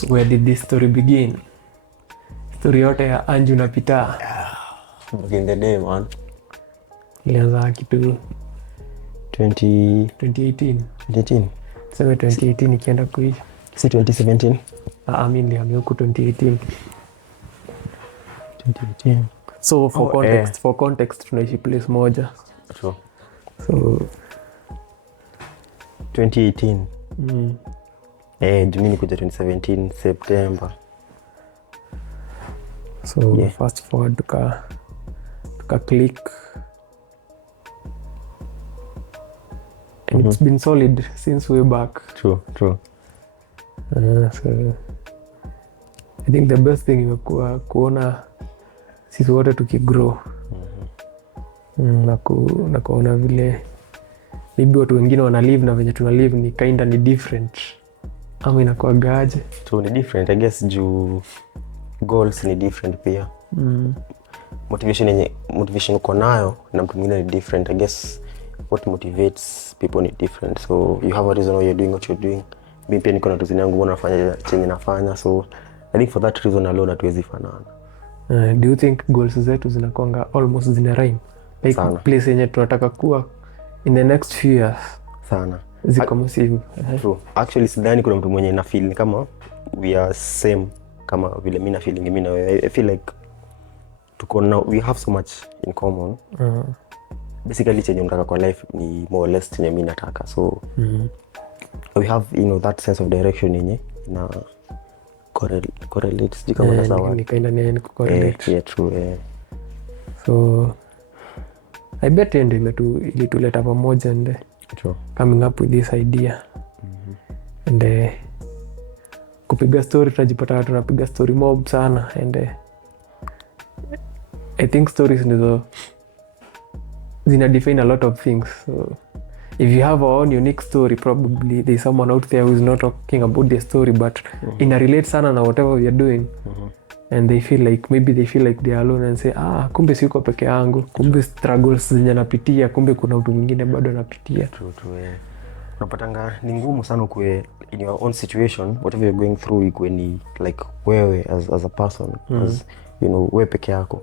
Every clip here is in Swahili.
So where did this story begin? Story yote ya Anju na Peter. Back in the day, man. Ilianza kitu 2018. Sema 2018 ikienda kuisha. Si 2017. Mimi nilihamia huku 2018. So for context tunaishi place moja. True. So 2018. Jumini kuja 2017 September. So fast forward tuka click. And it's been solid since way back. True. So I think the best thing imekuwa kuona sisi wote tukigrow. Na kuona vile maybe watu wengine wana live na venye tuna live ni kinda ni different. Ama inakuwa gaje? So ni different, I guess, juu goals ni different pia. Motivation uko nayo na mtu mwingine ni different. I guess what motivates people ni different. So you have a reason why you're doing what you're doing. Mimi pia niko na reason yangu mbona nafanya chenye nafanya. So I think for that reason alone hatuwezi fanana. Do you think goals zetu zinakuanga almost zina rhyme? Like sana. Place yenye tunataka kuwa in the next few years. Sana. Ziko msimu. True. Actually sidhani kuna mtu mwenye na feel kama we are same kama vile mimi na feeling mimi na wewe. I feel like we have so much in common. Basically chenye unataka kwa life ni more or less chenye mimi nataka. So we have, that sense of direction yenye na correlates jika mwana sawa. Ni kinda ni correlate. Yeah, true. Yeah. So I bet ili tuleta pamoja and true. Coming up with this idea. And kupiga story tunajipata tunapiga story mob sana and I think stories ndizo zina define a lot of things. So if you have our own unique story, probably there's someone out there who is not talking about their story but ina relate sana na whatever we are doing. And they feel like they are alone and say kumbe siko peke yangu, kumbe struggles zenye napitia, kumbe kuna mtu mwingine bado anapitia. True. Unapatanga ni ngumu sana ukue in your own situation, whatever you're going through ikue ni like wewe as a person, as wewe peke yako.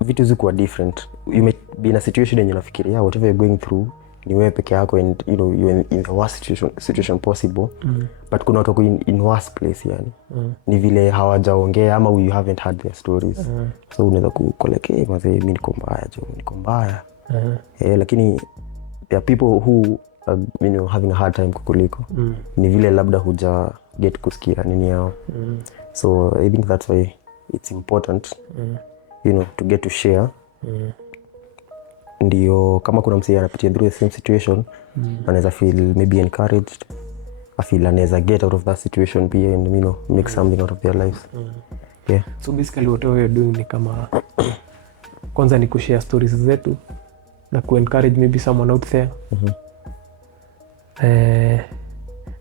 Vitu zikuwa different. You may be in a situation yenye unafikiria whatever you're going through ni wewe peke yako and you're in the worst situation possible. But kuna watu in worse place yani. Ni vile hawajaongea ama you haven't heard their stories. So unaweza kukolekea mazee mimi niko mbaya. Lakini there are people who are, having a hard time kukuliko. Ni vile labda huja get kusikia nini yao. So I think that's why it's important to get to share. Ndio kama kuna msee anapitia through the same situation, anaweza feel maybe encouraged. I feel anaweza get out of that situation pia and make something out of their lives. Yeah. So basically whatever you're doing ni kama kwanza ni kushare stories zetu na encourage maybe someone out there.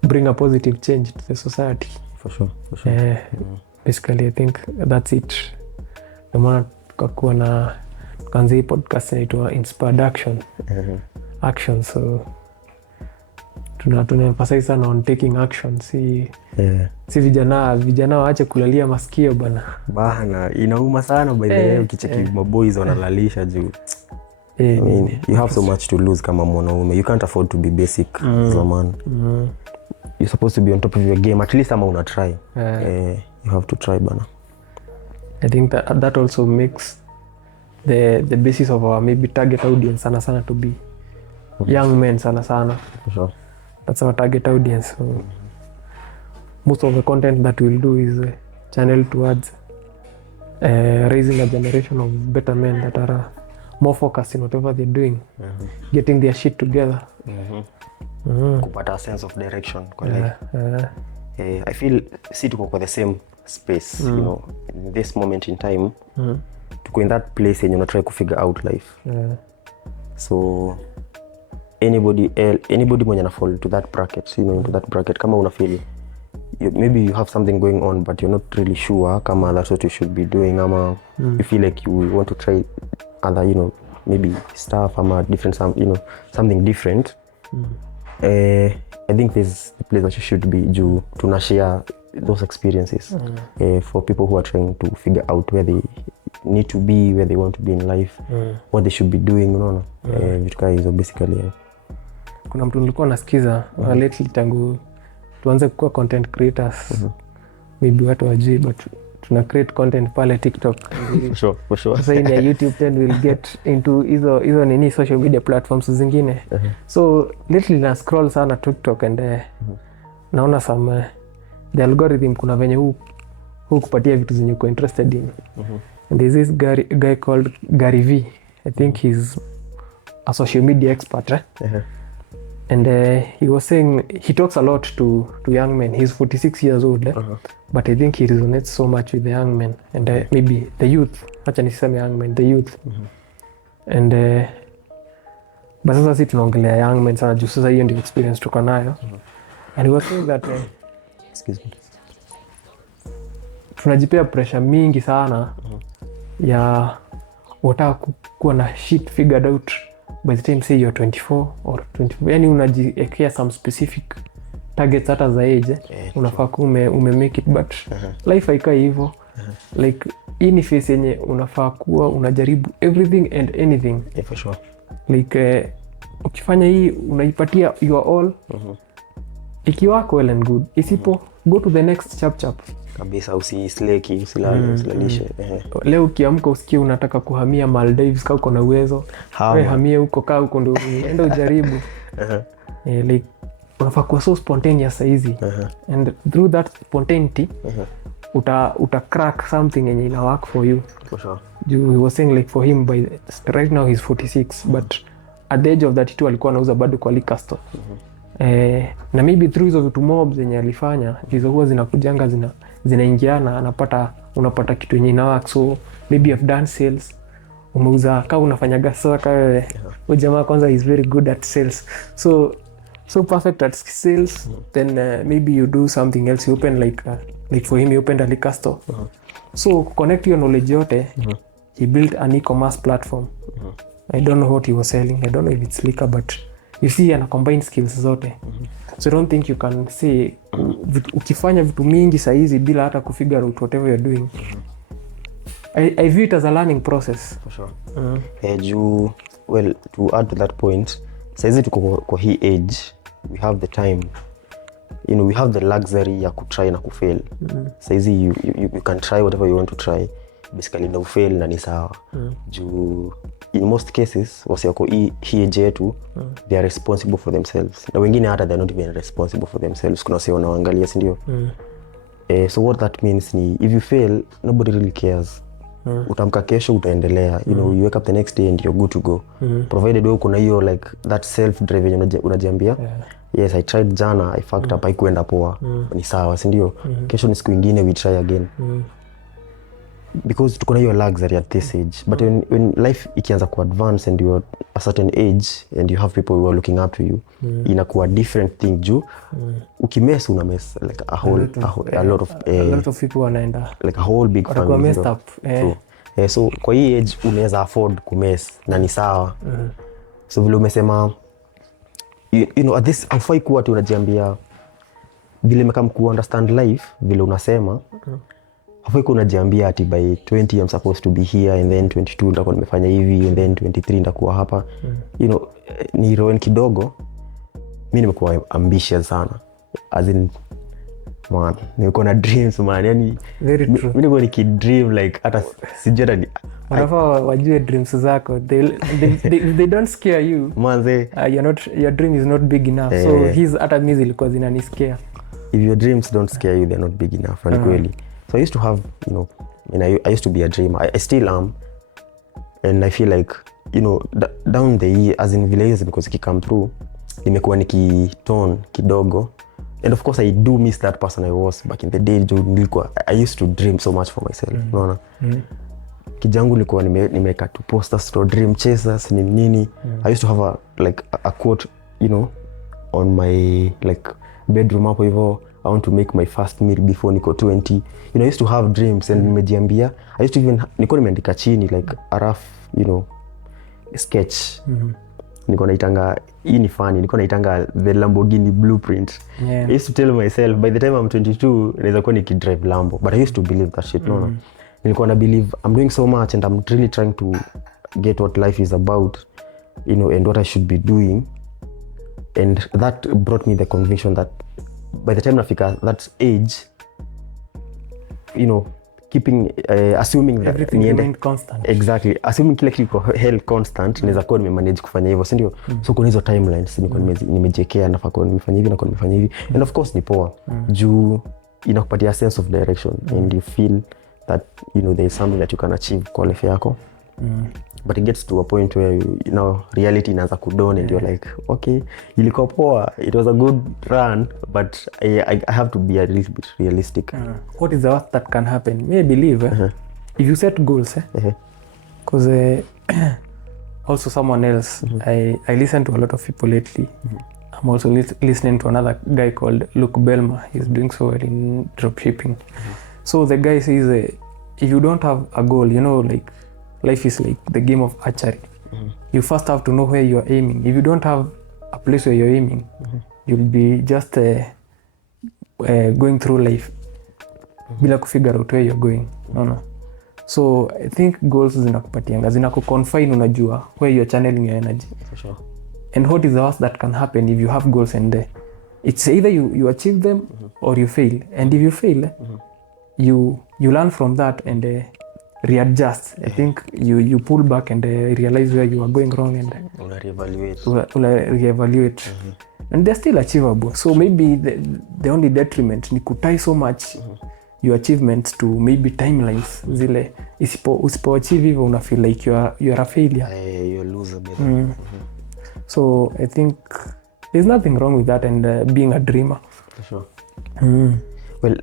Bring a positive change to the society. For sure. Basically I think that's it. Ndio maana tukakuwa na kanzi hii podcast inaitwa Inspired Action. Action, so tuna-emphasize sana on taking action. Si vijana waache kulalia masikio bana. Inauma sana by the way ukicheki maboys wanalalisha juu. I mean, you have so much to lose kama mwanaume. You can't afford to be basic as a man. You're supposed to be on top of your game. At least ama una try. You have to try bana. I think that also makes the basis of our maybe target audience sana to be young men sana. For sure. That's our target audience. So most of the content that we'll do is channeled towards raising a generation of better men that are more focused in whatever they're doing. Getting their shit together. Kupata a sense of direction kwa life. I feel si tuko kwa the same space, in this moment in time. Tuko in that place yenye try to figure out life. So anybody mwenye na fall to that bracket, into that bracket, kama una feel maybe you have something going on but you're not really sure kama that's what you should be doing, ama you feel like you want to try other maybe stuff ama different something different. I think there's the place that you should be. Juu tunashare those experiences for people who are trying to figure out where they need to be, where they want to be in life, what they should be doing, unaona. Vitu kama hizo basically. Kuna mtu nilikuwa nasikiza lately tangu tuanze kuwa content creators. Maybe watu wajui, but tuna create content pale TikTok. For sure. Sasa hii ni ya YouTube, then we'll get into hizo nini social media platforms zingine. So lately na scroll sana TikTok and naona some the algorithm kuna venye huu kupatia vitu zenye uko interested in. And there's this guy called Gary V. I think he's a social media expert. And he was saying he talks a lot to young men. He's 46 years old, but I think he resonates so much with the young men and maybe the youth. Acha niseme young men, the youth. And but sasa sisi tunaongelea young men sana juu sasa hiyo ndio experience tuko nayo. And he was saying that Excuse me. Tunajipea pressure mingi sana ya utaka kuwa na shit figured out by the time say you're 24 or 24. Yani unajiekea some specific targets hata za age. Unafaa kuwa make it, but life haikai hivyo. Like hii ni phase yenye unafaa kuwa unajaribu everything and anything. For sure. Like ukifanya hii unaipatia your all. Ikiwako well and good. Isipo go to the next chap. Kabisa, usisleki, usilalishe. Leo ukiamka usikie unataka kuhamia Maldives kama uko na uwezo. Wewe hamia huko kaa huko ndio enda ujaribu. Like unafaa kuwa so spontaneous hizi. And through that spontaneity uta crack something yenye ina work for you. For sure. He was saying like for him right now he's 46, but at the age of 32 alikuwa anauza bado kwa liquor store. Na maybe through hizo vitu mob zenye alifanya hizo huwa zinakujanga zinaingiana, unapata kitu yenye ina work. So maybe you've done sales, umeuza kama unafanyaga soka wewe. Huyo jamaa kwanza is very good at sales, so perfect at sales. Then maybe you do something else, you open like for him he opened a liquor store. So connect your knowledge yote. He built an e-commerce platform. I don't know what he was selling, I don't know if it's liquor, but you see ana combine skills zote. So I don't think you can say ukifanya vitu mingi saizi bila hata kufigure out whatever you're doing. I view it as a learning process. For sure. Well, to add to that point, saizi tuko kwa hii age, we have the time, we have the luxury ya kutry na kufail. Saizi you can try whatever you want to try, basically na ufail na ni sawa. In most cases wasi wako hii age yetu, they are responsible for themselves, na wengine hata they are not even responsible for themselves. Kuna wasi wanaangalia, si ndio? So what that means ni if you fail, nobody really cares. Utamka kesho utaendelea, you wake up the next day and you're good to go. Provided wewe kuna hiyo like that self drive unajiambia, yes I tried jana, I fucked up, haikuenda poa, ni sawa, si ndio? Kesho ni siku nyingine, we try again. Because tuko na hiyo luxury at this age. But when life ikianza ku advance and you're a certain age and you have people who are looking up to you, inakuwa different thing juu. Ukimess una mess like a lot of people wanaenda like a whole big family. Messed up. So kwa hii age unaweza afford kumess na ni sawa. So vile umesema at this afai kuwa tu unajiambia vile mekam ku understand life vile unasema. Hafai kuna jiambia ati by 20 I'm supposed to be here and then 22 nitakuwa nimefanya hivi and then 23 nitakuwa hapa. Ni roen kidogo. Mimi nimekuwa ambitious sana. As in man, niko na dreams man. Yani very true. Mimi niko nikidream like hata sijui ni wanafaa wajue dreams zako. They don't scare you. Manze, your dream is not big enough. So his hata mimi zilikuwa zinanisikia. If your dreams don't scare you, they're not big enough. And kweli. So I used to have, I used to be a dreamer. I still am. And I feel like, down the year, as in villages, because it come through, nimekuwa nikitone kidogo. And of course, I do miss that person I was back in the day. I used to dream so much for myself. Unaona? Kijangu nilikuwa nimeka to posters to dream chasers nini. I used to have a quote, on my like bedroom hapo hivyo. I want to make my first meal before niko 20. I used to have dreams and nimejiambia. I used to even niko nimeandika chini like a rough, sketch. nilikuwa naitanga, hii ni funny, nilikuwa naitanga the Lamborghini blueprint. Yeah. I used to tell myself by the time I'm 22 naweza kuwa nikidrive Lambo, but I used to believe that shit. No. Nilikuwa na believe I'm doing so much and I'm really trying to get what life is about, you know, and what I should be doing, and that brought me the conviction that by the time nafika that age, you know, keeping assuming that everything remained constant. Exactly, assuming kila kitu held constant, naweza kuwa nimemanage kufanya hivyo, si ndio? So kuna hizo timelines nilikuwa nimejekea, nafaa kuwa nimefanya hivi na kuwa nimefanya hivi, and of course ni poa juu inakupatia sense of direction and you feel that, you know, there is something that you can achieve kwa life yako. But it gets to a point where you know reality inaanza kudone and you're like, okay, ilikuwa poa, it was a good run, but I have to be a little bit realistic. What is the worst that can happen? Me, I believe if you set goals, because also someone else, I listen to a lot of people lately. I'm also listening to another guy called Luke Belma. He's doing so well in dropshipping. So the guy says, if you don't have a goal, you know, like life is like the game of archery. You first have to know where you're aiming. If you don't have a place where you're aiming, you'll be just going through life bila kufigure out where you're going. No. So I think goals zinakupatianga, zinakuconfine, unajua where you're channeling your energy. For sure. And what is the worst that can happen if you have goals and it's either you achieve them or you fail. And if you fail, you learn from that and readjust. I think you pull back and realize where you are going wrong and reevaluate. And they're still achievable. So maybe the only detriment ni kutie so much your achievements to maybe timelines zile usipo achieve hivyo una feel like you are a failure. You're a loser. So I think there's nothing wrong with that and being a dreamer. For sure. Well,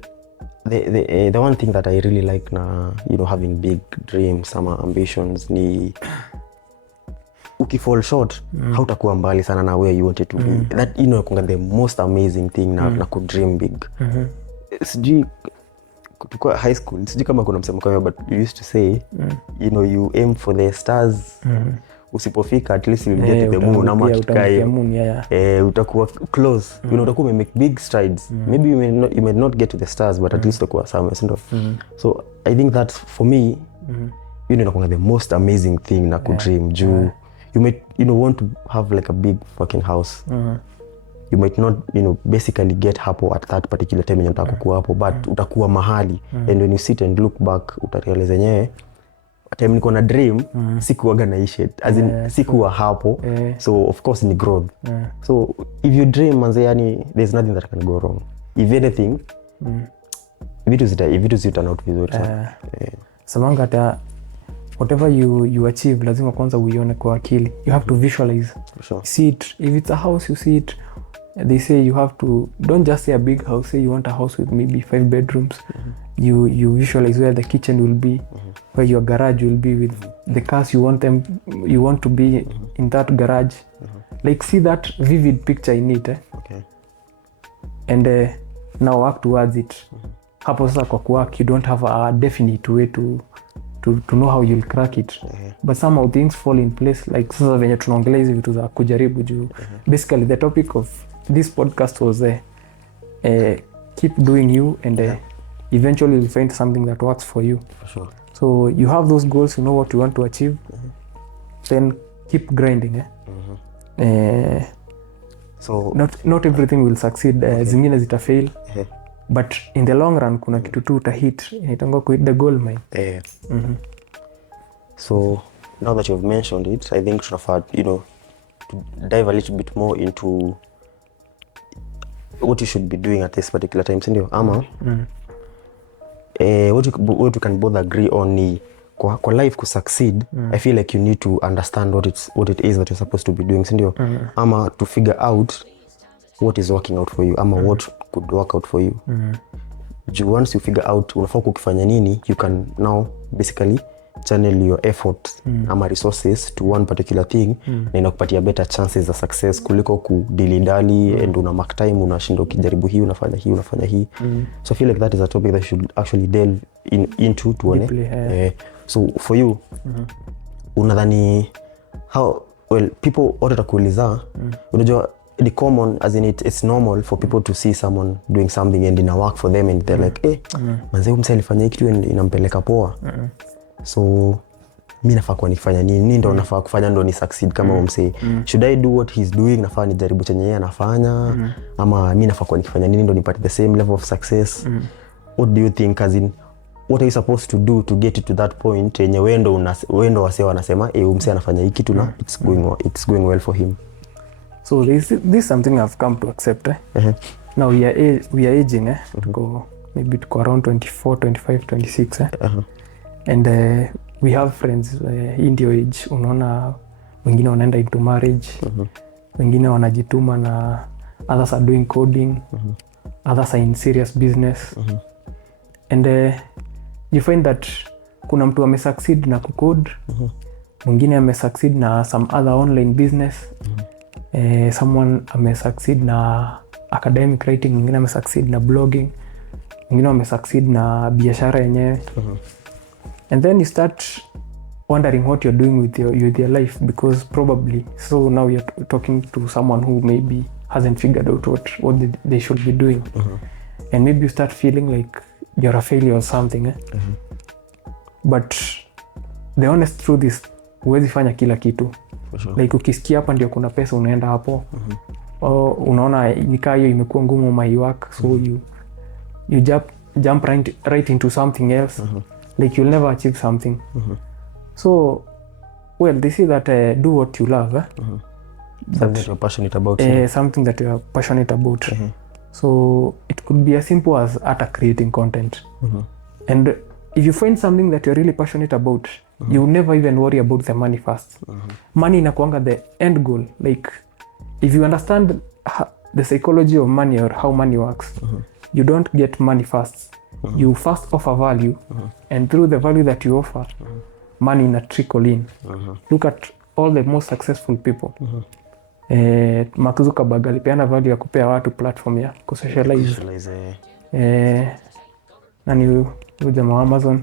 the one thing that I really like na, you know, having big dreams, some ambitions ni ukifall short hautakuwa mbali sana na where you wanted to be. That, you know, kunga the most amazing thing na ku dream big. Sijui kutoka high school, sijui kama kuna msemo kama, but you used to say, you know, you aim for the stars. Usipofika at least you'll get to the moon ama tukai. Utakuwa close. You know, utakuwa make big strides. Maybe you may not get to the stars, but at least utakuwa somewhere. So I think that for me, you know, the most amazing thing na ku dream juu you might, you know, want to have like a big fucking house. You might not, you know, basically get hapo at that particular time yenye unataka kuwa hapo, but utakuwa mahali and when you sit and look back utarealize yenyewe time niko na dream sikuwaga na shit, as in sikuwa hapo. So of course ni growth. So if you dream manze, yani there's nothing that can go wrong. If anything, vitu ziturn out vizuri sana. Samanga hata whatever you achieve lazima kwanza uione kwa akili. You have to visualize. Sure. See it. If it's a house, you see it. They say you have to, don't just say a big house, say you want a house with maybe 5 bedrooms. You visualize where the kitchen will be, where your garage will be with the cars you want to be in that garage. Like see that vivid picture in it. Okay. And now work towards it. Hapo sasa kwa kuwork, you don't have a definite way to know how you'll crack it. But somehow things fall in place. Like sasa venye tunaongelea hizi vitu za kujaribu juu. Basically the topic of this podcast was keep doing you and eventually you'll find something that works for you. For sure. So you have those goals, you know what you want to achieve. Then keep grinding. So not everything will succeed. Zingine zita fail. But in the long run kuna kitu tu utahit. Inaitangwa ku hit the goal mine. So now that you've mentioned it, I think tunafaa, you know, to dive a little bit more into what you should be doing at this particular time, sindio? Ama what you can both agree on ni kwa life ku succeed. I feel like you need to understand what it is that you're supposed to be doing, sindio? Ama to figure out what is working out for you, ama what could work out for you. Once you figure out unafaa kukifanya nini, you can now basically channel your effort ama resources to one particular thing na inakupatia better chances za success kuliko kudilidali and una mark time unashinda ukijaribu hii unafanya hii. So I feel like that is a topic that you should actually delve into tuone. So for you unadhani well, people wote watakuuliza unajua the common as in it's normal for people to see someone doing something and ina work for them and they're like manze mse alifanya hiki tu inampeleka poa. So mimi nafaa kuwa nikifanya nini ndo nafaa kufanya ndo ni succeed kama mse. Should I do what he's doing, nafaa nijaribu chenye yeye anafanya ama mimi nafaa kuwa nikifanya nini ndo nipate the same level of success? What do you think, as in what are you supposed to do to get to that point yenye wendo wase wanasema mse anafanya hiki tu na it's going well for him? So this is something I've come to accept. Now we are aging. Maybe tuko around 24, 25, 26. And we have friends in your age. Unaona wengine wanaenda into marriage. Wengine wanajituma na others are doing coding. Others are in serious business. And you find that kuna mtu amesucceed na kucode. Mwingine amesucceed na some other online business. Someone amesucceed na academic writing, mwingine amesucceed na blogging, mwingine amesucceed na biashara yenyewe. And then you start wondering what you're doing with your life, because probably so now you're talking to someone who maybe hasn't figured out what they should be doing. And maybe you start feeling like you're a failure or something. But the honest truth is huwezi fanya kila kitu. Sure. Like ukisikia hapa ndio kuna pesa unaenda hapo. Unaona nikaa hiyo imekuwa ngumu my work, so you jump right into something else. Like you'll never achieve something. So well, they say that do what you love. Something that you're passionate about. Something that you're passionate about. So it could be as simple as creating content. And if you find something that you're really passionate about, you never even worry about the money first. Money inakuanga the end goal. Like if you understand the psychology of money or how money works, you don't get money first. You first offer value, and through the value that you offer, money ina trickle in. Look at all the most successful people. Mark Zuckerberg alipeana value ya kupea watu platform ya kusocialize. Nani huyu jamaa wa Amazon?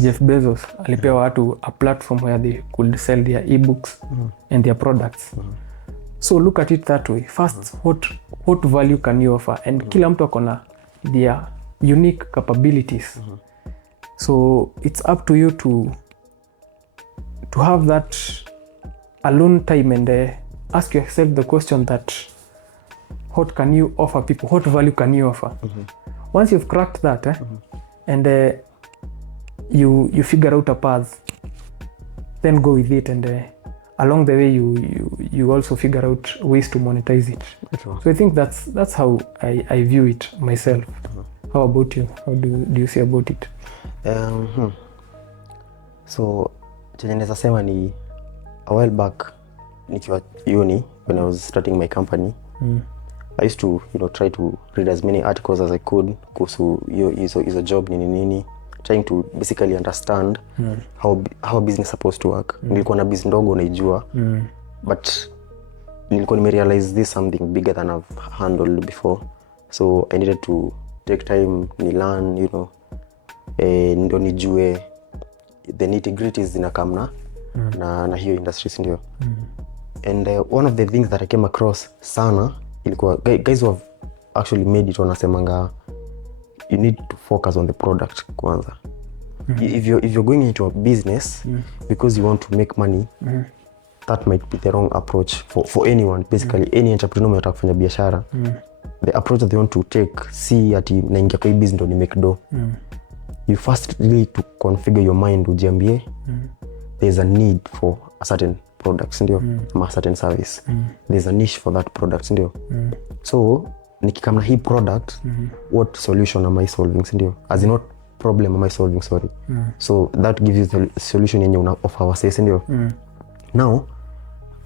Jeff Bezos alipewa watu a platform where they could sell their ebooks and their products. So look at it that way. First, what value can you offer? And kila mtu akona their unique capabilities. So it's up to you to have that alone time and ask yourself the question that what can you offer people? What value can you offer? Once you've cracked that, and you figure out a path, then go with it, and along the way you also figure out ways to monetize it. So I think that's how I view it myself. How about you? How do you see about it? So chenye naweza sema ni a while back nikiwa uni, when I was starting my company, I used to try to read as many articles as I could kuhusu hizo job nini, trying to basically understand how a business is supposed to work. Nilikuwa na business ndogo naijua, but nilikuwa nimerealize this something bigger than I've handled before. So I needed to take time ni learn, ndo nijue the nitty-gritties zinakamna na hiyo industry, ndio. And one of the things that I came across sana ilikuwa guys who have actually made it wanasemanga you need to focus on the product kwanza. If you're going into a business because you want to make money, that might be the wrong approach for anyone. Basically any entrepreneur anataka kufanya biashara, the approach that they want to take si ati naingia kwa hii business ndo ni make dough. You first need to configure your mind, ujiambie there's a need for a certain product, ndio, ama a certain service. There's a niche for that product, ndio. So nikikamna hii product, what solution am I solving, ndio? As in what problem am I solving, sorry. So that gives you the solution yenye una offer wase, ndio. Now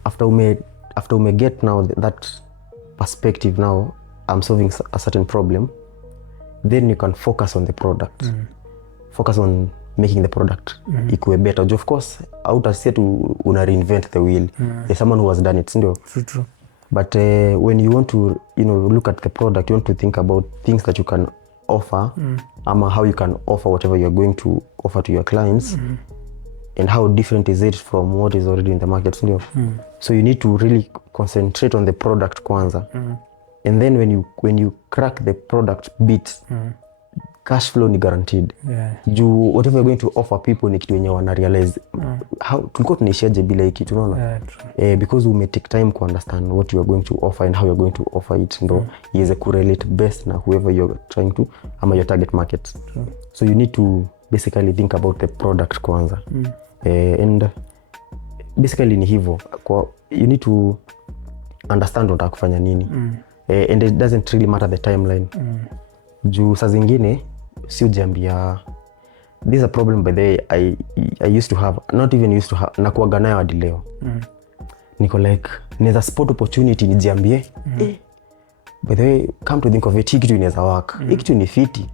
after we get now that perspective, now I'm solving a certain problem, then you can focus on the product. Focus on making the product ikuwe better. Of course hautasia tu una reinvent the wheel. There's someone who has done it, ndio. True. But when you want to look at the product, you want to think about things that you can offer, ama how you can offer whatever you're going to offer to your clients. and how different is it from what is already in the market, sindio? So you need to really concentrate on the product kwanza, and then when you crack the product bit, cash flow ni guaranteed. Juu whatever you're going to offer people ni kitu yenye wana realize how tulikuwa tunaishiaje bila hiki, tunaona because we may take time to understand what you are going to offer and how you're going to offer it, ndo iweze kurelate best na whoever you're trying to ama your target market. So you need to basically think about the product kwanza. And basically ni hivyo, you need to understand unataka kufanya nini. And it doesn't really matter the timeline. Juu saa zingine si ujiambia this is a problem by the way I used to have, not even used to have, na kuwaga nayo hadi leo. Niko like neza spot opportunity nijiambie by the way come to think of it, hii kitu inaweza work, hii kitu ni fiti,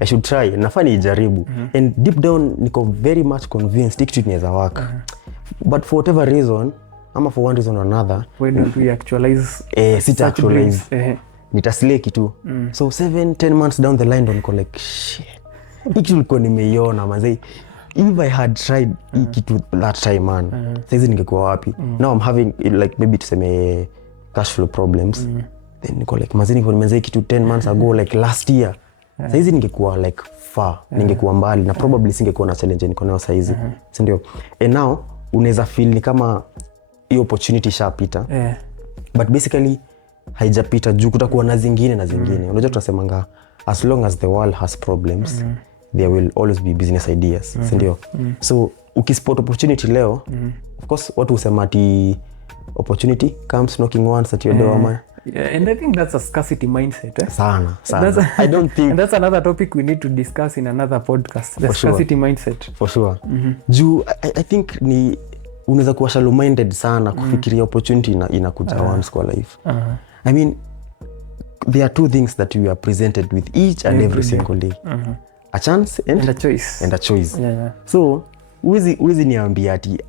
I should try, nafaa nijaribu. And deep down niko very much convinced hii kitu inaweza work. But for whatever reason ama for one reason or another, why don't we actualize sita actualize, nitaslay kitu. So 7-10 months down the line ndo niko like shit, hii kitu nilikuwa nimeiona manze, if I had tried hii kitu that time man, saizi ningekuwa wapi? Now I'm having like maybe tuseme cash flow problems, then niko like manze niko nimeanza kitu 10 months ago like last year, saizi ningekuwa like far, ningekuwa mbali na probably singekuwa na challenge niko nayo saizi, si ndio? And now unaweza feel ni kama hiyo opportunity shapita, but basically haijapita juu kutakuwa na zingine na zingine. Unajua tunasemanga as long as the world has problems, there will always be business ideas, si ndio? So ukispot opportunity leo, of course watu husema ati opportunity comes knocking once at your door, man. And I think that's a scarcity mindset. Sana. I don't think... And that's another topic we need to discuss in another podcast. The scarcity mindset. For sure. Juu, I think ni unaweza kuwa shallow minded sana kufikiria opportunity inakuja once kwa life. I mean, there are two things that you are presented with each and every single day. A chance and a choice. So, uwezi niambia ati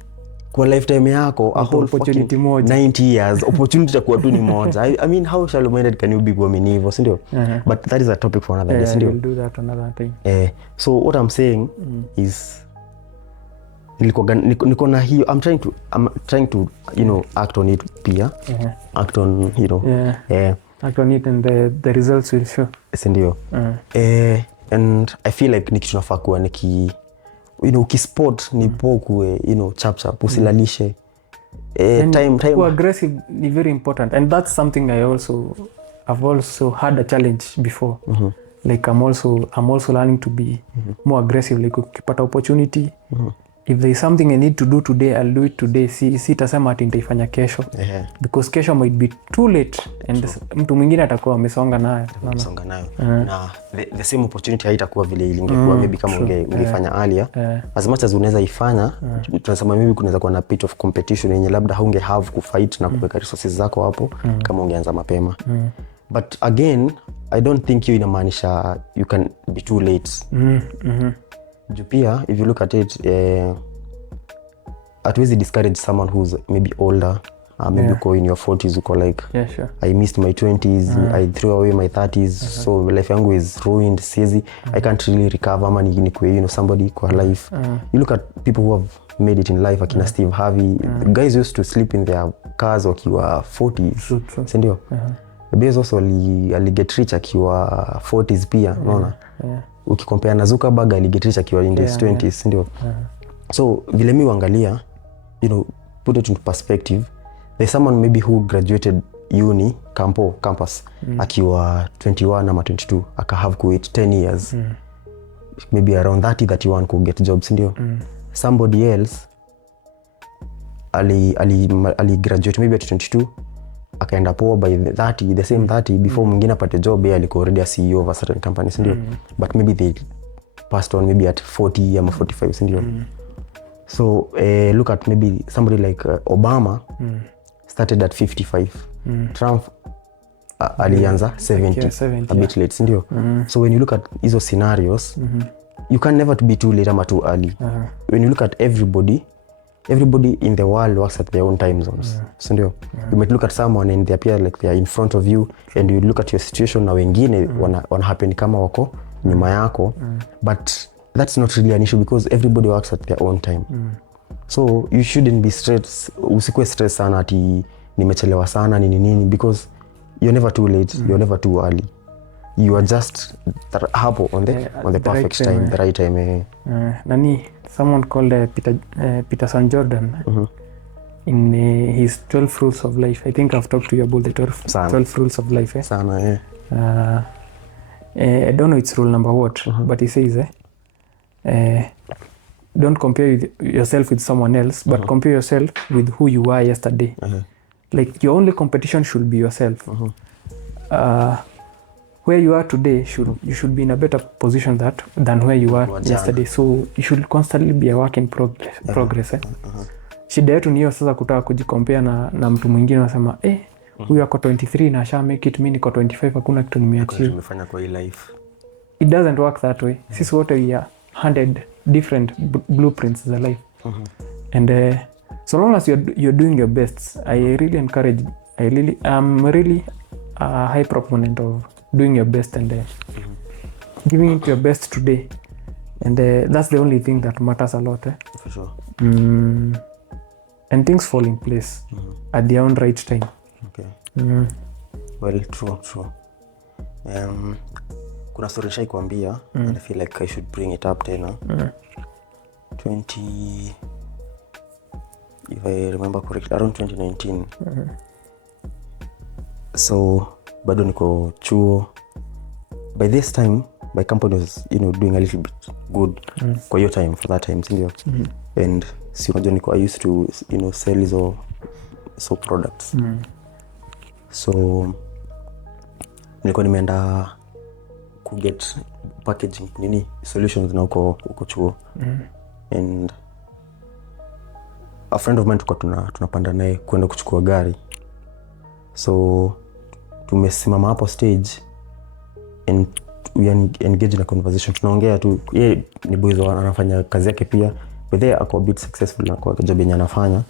kwa lifetime yako a whole opportunity 90 years opportunity takuwa tu ni moja. I mean, how shallow minded can you be kuamini hivyo, si ndio? But that is a topic for another day, si ndio? We'll do that another time. So what I'm saying is niko na hiyo, I'm trying to you know act on it pia. Act on, you know, act on it and the results will show, si ndio? And I feel like ni kitu nafaa kuwa you know ukispot ni pokwe, you know, chap usilalishe. Time aggressive ni very important, and that's something I've also had a challenge before. Like I'm also learning to be more aggressive. Like ukipata opportunity, if there is something I need to do today, I'll do it today. Sitasema ati nitaifanya kesho, because kesho might be too late and mtu mwingine atakuwa amesonga nayo. Na the same opportunity haitakuwa vile ilingekuwa maybe kama ungefanya earlier. As much as unaweza ifanya, tunasema maybe kunaweza kuwa na bit of competition yenye labda haunge have kufight na kuweka resources zako hapo kama ungeanza mapema. But again, I don't think hiyo inamaanisha you can be too late. Pia, if you look at it, hatuwezi discourage someone who's maybe older, maybe uko in your 40s, uko like, I missed my 20s, I threw away my 30s, so life yangu is ruined, siezi, I can't really recover, ama nikwe, you know, somebody kwa life. You look at people who have made it in life, akina Steve Harvey, the guys used to sleep in their cars wakiwa 40s, si ndio? Bezos aliget rich akiwa 40s pia, unaona? Ukikompare na Zuckerberg aliget rich akiwa in his 20s, ndio? So vile mi uangalia, you know, put it into perspective, there's someone maybe who graduated uni campus akiwa 21 ama 22, aka have kuwait 10 years, maybe around 31 could get jobs, ndio? Somebody else ali graduate maybe at 22, akaenda poa by the same 30 before mwingine apate job, yeye alikuwa already a CEO of a certain company, ndio? But maybe they passed on maybe at 40 ama 45, ndio? So look at maybe somebody like Obama started at 55. Trump alianza 70, a bit late, ndio? So when you look at hizo scenarios, you can never be too late ama too early. When you look at everybody in the world works at their own time zones. So ndio, you might look at someone and they appear like they are in front of you, and you look at your situation na wengine wana happen kama wako nyuma yako, but that's not really an issue because everybody works at their own time. So you shouldn't be stressed, usikue stress sana ati nimechelewa sana nini because you're never too late, you're never too early. You are just hapo on the perfect right time, the right time. Nani, someone called Peter San Jordan in his 12 rules of life. I think I've talked to you about the 12 rules of life. Sana, I don't know it's rule number what, but he says, don't compare yourself with someone else, but compare yourself with who you were yesterday. Like your only competition should be yourself. Where you are today, you should be in a better position than where you were yesterday. So you should constantly be a work in progress. Shida yetu ni hiyo sasa, kutaka kujikompea na mtu mwingine, unasema huyu ako 23 na asha make it, mimi niko 25 hakuna kitu nimeachieve. Nimefanya kwa hii life. It doesn't work that way. Sisi wote we are handed different blueprints za life. And so long as you're doing your best, I'm really a high proponent of doing your best and giving it your best today. And that's the only thing that matters a lot. For sure. And things fall in place at their own right time. Okay. Well, true. Kuna story nishai kuambia, and I feel like I should bring it up tena. 20, if I remember correctly, around 2019. So bado niko chuo. By this time my company was doing a little bit good kwa hiyo time, for that time, sindio? And si unajua niko, I used to sell hizo products. So nilikuwa nimeenda kuget packaging solutions na uko chuo. And a friend of mine tunapanda naye kwenda kuchukua gari. So tumesimama hapo stage and we engage in a conversation. Tunaongea tu, yeye ni boys anafanya kazi yake pia, but they ako a bit successful na kwa job yenye anafanya.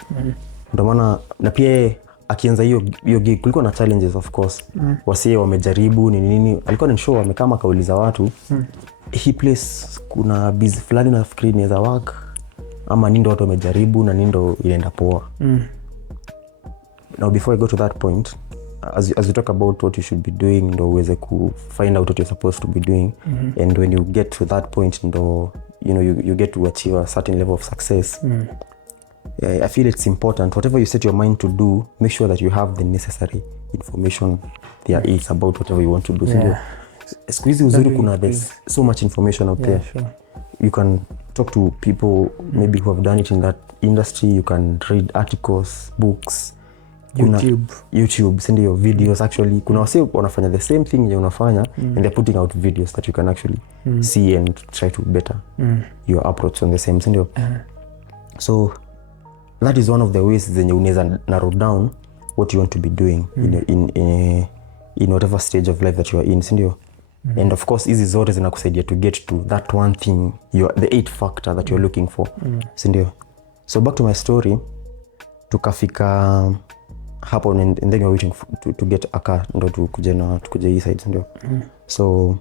Ndio maana na pia akianza hiyo gig kulikuwa na challenges of course. Wasie wamejaribu nini, alikuwa ni show amekaa akauliza watu hii place kuna busy fulani na fikiri inaweza work ama nini, watu wamejaribu na nini inaenda poa. Now before I go to that point, as you talk about what you should be doing, ndo uweze ku find out what you're supposed to be doing. And when you get to that point, ndo you get to achieve a certain level of success. I feel it's important, whatever you set your mind to do, make sure that you have the necessary information there is about whatever you want to do. Siku hizi uzuri kuna there's so much information out there. Sure. You can talk to people maybe who have done it in that industry. You can read articles, books, YouTube, send your videos. Actually kuna wase wanafanya the same thing you unafanya, and they're putting out videos that you can actually see and try to better your approach on the same, sindio? So that is one of the ways zenye unaweza narrow down what you want to be doing in whatever stage of life that you are in, sindio? And of course hizi zote zinakusaidia to get to that one thing, the 8 factor that you're looking for, sindio? So back to my story, tukafika hapo and then you're waiting to get a car ndo tukuje hii side, sindio? So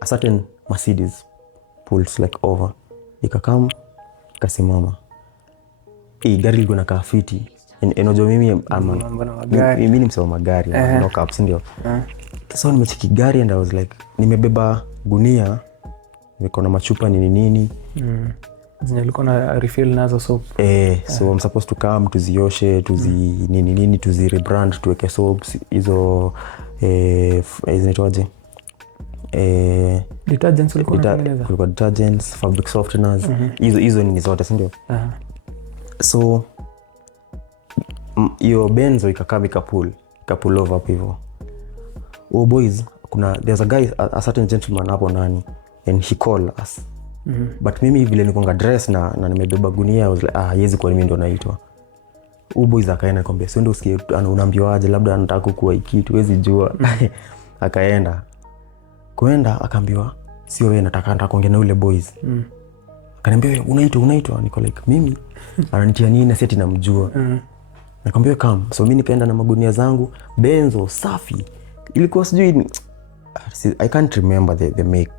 a certain Mercedes pulls like over, ikakam kasimama. Gari liko na kafiti. Unajua mimi ni msema magari, knock up, sindio? So nimecheki gari and I was like, nimebeba gunia, niko na machupa nini. Zinalikuwa na refill nazo soap. So I'm supposed to come tuzioshe, tuzi rebrand, tuweke soaps hizo zinaitwaje? Detergents kulikuwa detergents, fabric softeners, hizo nini zote, sindio? So hiyo benzo ikakam ikapull over hapo hivyo. Oh boys, there's a guy, a certain gentleman hapo nani, and he called us. But mimi vile nikonga dress na nimebeba gunia, I was like yezi kwa mimi ndo naitwa. Oh boys akaenda kwambia sio ndo usikie unaambiwaje, labda anataka kukuwa kitu wezi jua. Akaenda akaambiwa sio wewe, nataka kuongea na yule boys. Akaniambia unaitwa, niko like mimi ananitia nini na seti namjua. Nikamwambia come. So mimi nikaenda na magunia zangu, benzo safi. Ilikuwa sijui, I can't remember the make.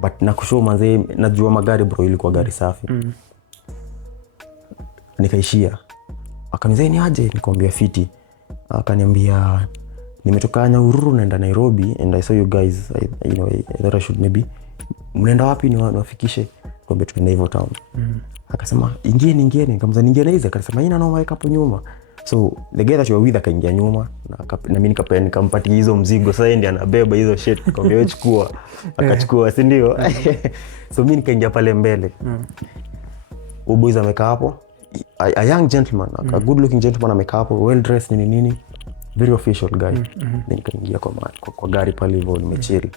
But nakushow manze, najua magari bro, ilikuwa gari safi. nikaishia. Akaniambia ni aje, nikamwambia fiti. Akaniambia nimetoka Nyahururu naenda Nairobi and I saw you guys, I thought I should maybe, mnaenda wapi niwafikishe? Nikamwambia tuende hivyo town. Akasema ingieni. Nikamwambia niingie na hizo. Akasema ina noma, weka hapo nyuma. So the guy that you were with akaingia nyuma na mimi nikampatia hizo mzigo. Sasa ndiye anabeba hizo shit. Nikamwambia wewe chukua. Akachukua, si ndio? So mimi nikaingia pale mbele. Boys amekaa hapo. A young gentleman, a good looking gentleman amekaa hapo, well dressed nini. Very official guy. Then nikaingia kwa gari pale hivyo nimechill.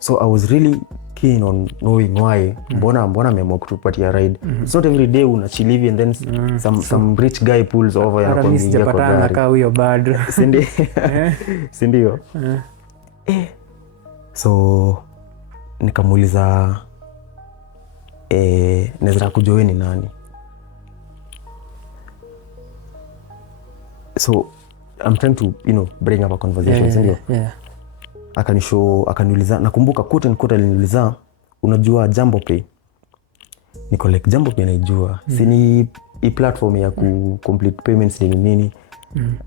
So I was really keen on knowing why mbona ameamua kutupatia ride. It's not every day unachill hivi and then some rich guy pulls over ya kuingia kwa gari. Anakaa huyo bado. Si ndio? So nikamuuliza naweza kujua ni nani. So I'm trying to bring up a conversation, si ndio? Akaniuliza, nakumbuka quote and quote aliniuliza, unajua Jambo Pay? Niko like Jambo Pay naijua. Si ni platform ya ku complete payments nini.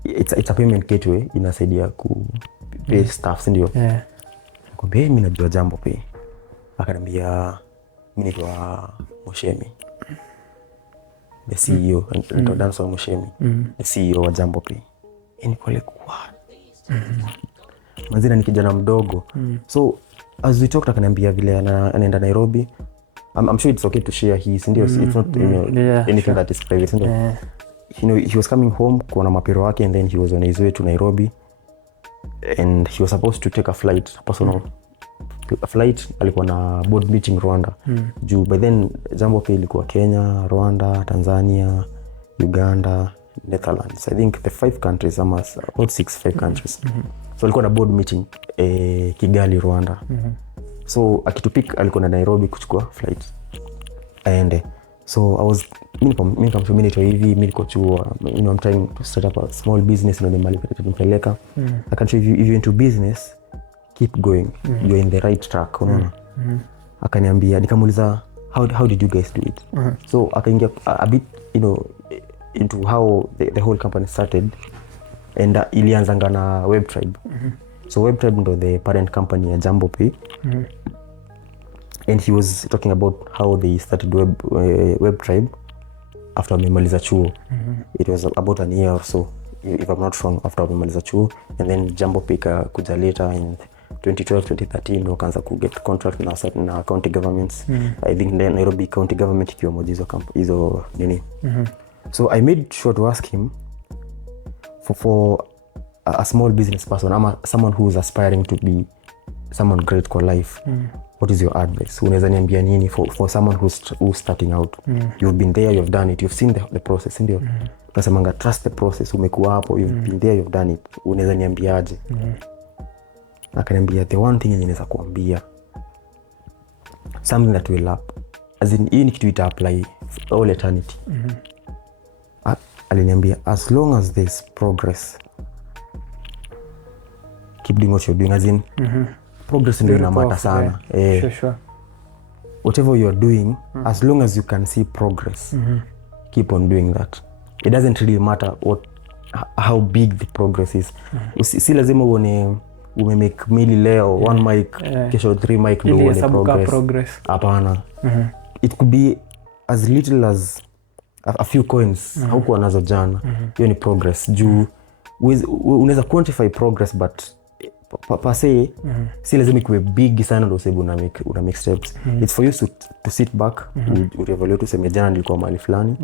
It's a payment gateway, inasaidia ku pay stuff, si ndio? Nikamwambia mimi najua Jambo Pay. Akaniambia mimi naitwa Mushemi, the CEO, and Danson Mushemi, the CEO wa Jambo Pay. Niko like what? Mazina ni kijana mdogo. So as we talked, akaniambia vile anaenda Nairobi. I'm sure it's okay to share his, ndio, it's not anything that is private, ndio. He was coming home kuona mapiro wake and then he was on his way to Nairobi and he was supposed to take a flight, personal flight. Alikuwa na board meeting Rwanda. Juu by then Jambo Pay ilikuwa Kenya, Rwanda, Tanzania, Uganda, Netherlands. I think the 5 countries, about 5 countries. So alikuwa na board meeting Kigali, Rwanda. So akitupik alikuwa na Nairobi kuchukua flight aende. So I was mimi kama community hivi, mimi niko chuo, I'm trying to set up a small business na mali nipeleka. I can show you, if you're into business, keep going. You're in the right track, unaona. Akaniambia, nikamuuliza how did you guys do it? So akaingia a bit into how the whole company started. And ilianzanga na WebTribe. So WebTribe ndo the parent company ya Jambo Pay. And he was talking about how they started WebTribe after wamemaliza chuo. It was about an year or so, if I'm not wrong, after wamemaliza chuo. And then Jambo Pay kuja later in 2012, 2013 wakaanza ku get contract na county governments. I think Nairobi county government ikiwa moja hizo nini. So I made sure to ask him for a small business person, ama someone who is aspiring to be someone great for life. What is your advice? Unaweza niambia nini for someone who's starting out? You've been there, you've done it, you've seen the process, ndio. Tunasemanga trust the process. Umekuwa hapo, you've been there, you've done it. Unaweza niambiaje? Akaniambia the one thing ninaweza kuambia, something that will up, as in hii ni kitu ita apply all eternity. Aliniambia as long as there's progress, keep doing what you're doing. As in progress ndio inamata sana. Sure. Whatever you're doing, as long as you can see progress, keep on doing that. It doesn't really matter how big the progress is. Si lazima uone umemake mili leo 1 mic, kesho 3 mic ndio uone progress. Hapana. It could be as little as a few coins haukuwa nazo jana. Hiyo ni progress. Juu unaweza quantify progress, but per se si lazima ikuwe big sana ndio sababu una make steps. It's for you to sit back, ureevaluate, useme jana nilikuwa mahali fulani,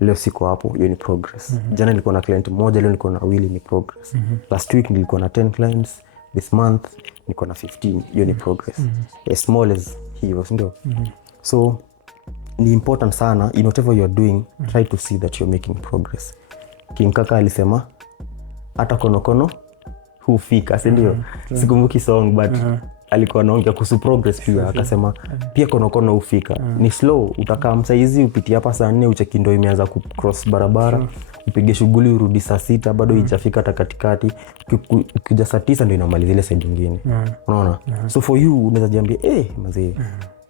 leo siko hapo, hiyo ni progress. Jana nilikuwa na client moja, leo nilikuwa na 2, ni progress. Last week nilikuwa na 10 clients, this month niko na 15, hiyo ni progress. As small as hiyo, ndio. So ni important sana in whatever you're doing, try to see that you're making progress. King Kaka alisema hata konokono hufika, si ndio? Sikumbuki song but alikuwa anaongea kuhusu progress pia. Akasema pia konokono hufika. Ni slow, utakaa msaizi upitie hapa saa 4 ucheki ndio imeanza ku cross barabara, upige shughuli urudi saa 6 bado haijafika hata katikati, ukija saa 9 ndio inamaliza ile side nyingine. Unaona? So for you unaweza jiambia mzee,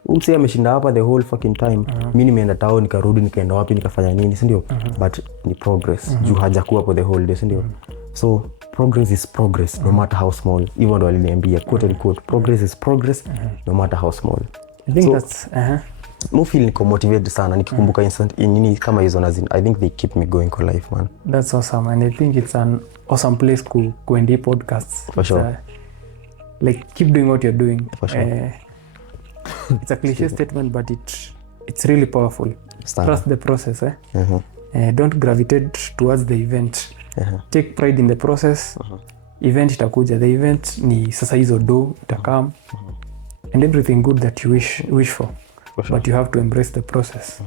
Umse ameshinda hapa the whole fucking time. Mi nimeenda town nikarudi nikaenda wapi nikafanya nini, si ndio? But ni progress. Juu hajakuwa hapo the whole day, si ndio? So progress is progress no matter how small. Even though aliniambia quote and quote progress is progress no matter how small. I think So, that's mo feel niko motivated sana nikikumbuka instant nini kama hizo na I think they keep me going for life, man. that's awesome, and I think it's an awesome place to end podcasts. For sure. Like keep doing what you're doing. For sure. It's a cliche statement, but it's really powerful. Sana. Trust the process. Don't gravitate towards the event. Take pride in the process. Event itakuja. The event ni sasa hizo do itakam. And everything good that you wish for. Sure. But you have to embrace the process.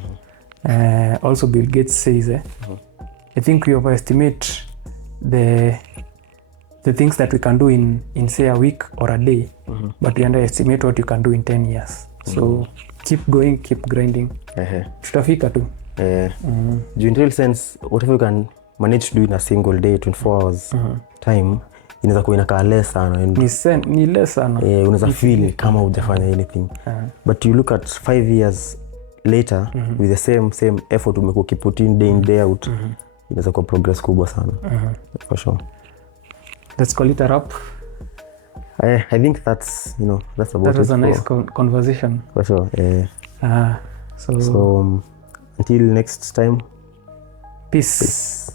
Also Bill Gates says, I think we overestimate the things that we can do in say a week or a day, but we underestimate what you can do in 10 years. So keep going, keep grinding. Tutafika tu. In real sense, whatever you can manage to do in a single day, 24 hours time, inaweza kuwa inakaa less sana. Ni less sana. Unaweza feel kama hujafanya anything. But you look at 5 years later with the same effort umekuwa ukiput in day in day out, inaweza kuwa progress kubwa sana. For sure. Let's call it a wrap. I think that's about it. That was a nice conversation. For sure. So until next time. peace.